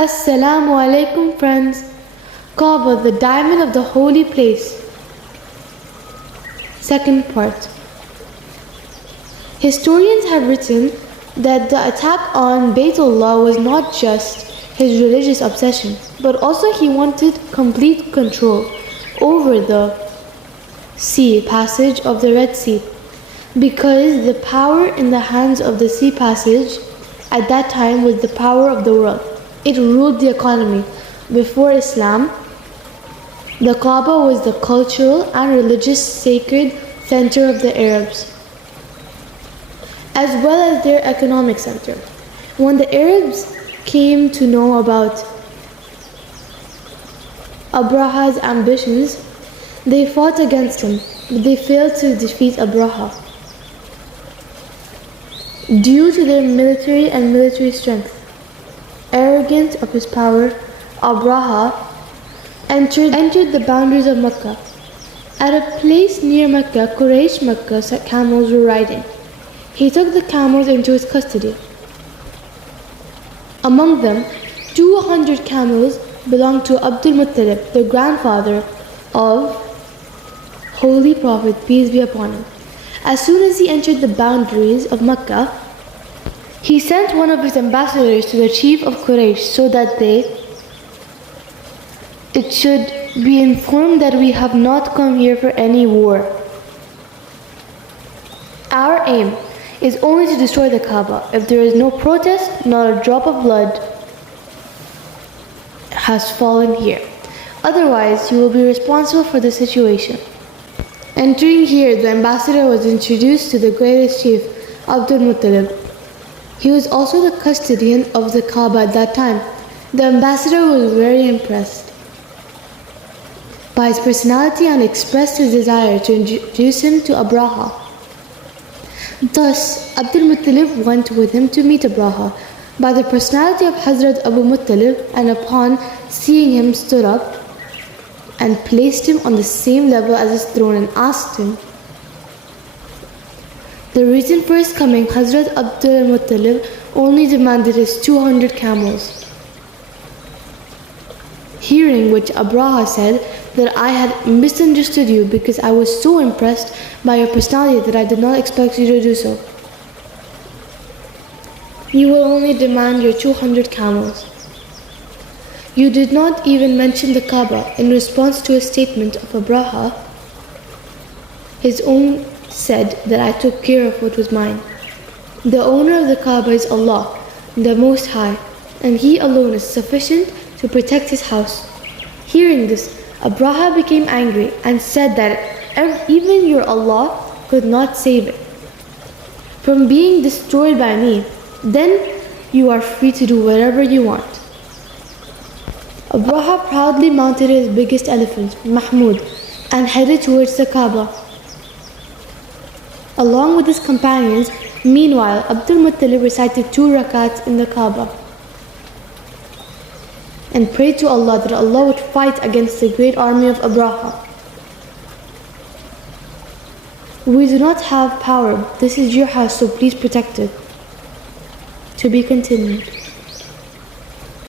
Assalamu alaikum friends. Kabah, the diamond of the holy place. Second part. Historians have written that the attack on Baytullah was not just his religious obsession, but also he wanted complete control over the sea passage of the Red Sea, because the power in the hands of the sea passage at that time was the power of the world. It ruled the economy. Before Islam, the Kabah was the cultural and religious sacred center of the Arabs, as well as their economic center. When the Arabs came to know about Abraha's ambitions, they fought against him, but they failed to defeat Abraha. Due to their military strength, arrogant of his power, Abraha entered the boundaries of Mecca. At a place near Mecca, Quraysh Mecca camels were riding. He took the camels into his custody. Among them, 200 camels belonged to Abdul Muttalib, the grandfather of Holy Prophet, peace be upon him. As soon as he entered the boundaries of Mecca, he sent one of his ambassadors to the chief of Quraysh so that it should be informed that we have not come here for any war. Our aim is only to destroy the Kaaba. If there is no protest, not a drop of blood has fallen here. Otherwise, you will be responsible for the situation. Entering here, the ambassador was introduced to the greatest chief, Abdul Muttalib. He was also the custodian of the Kaaba at that time. The ambassador was very impressed by his personality and expressed his desire to introduce him to Abraha. Thus, Abdul Muttalib went with him to meet Abraha. By the personality of Hazrat Abu Muttalib, and upon seeing him, stood up and placed him on the same level as his throne and asked him the reason for his coming. Hazrat Abdul Muttalib only demanded his 200 camels. Hearing which, Abraha said that I had misunderstood you because I was so impressed by your personality that I did not expect you to do so. You will only demand your 200 camels. You did not even mention the Kaaba. In response to a statement of Abraha, his own said that I took care of what was mine. The owner of the Kaaba is Allah, the Most High, and He alone is sufficient to protect His house. Hearing this, Abraha became angry and said that even your Allah could not save it from being destroyed by me. Then you are free to do whatever you want. Abraha proudly mounted his biggest elephant, Mahmud, and headed towards the Kaaba. Along with his companions, meanwhile, Abdul Muttalib recited 2 rakats in the Kaaba and prayed to Allah that Allah would fight against the great army of Abraha. We do not have power. This is your house, so please protect it. To be continued.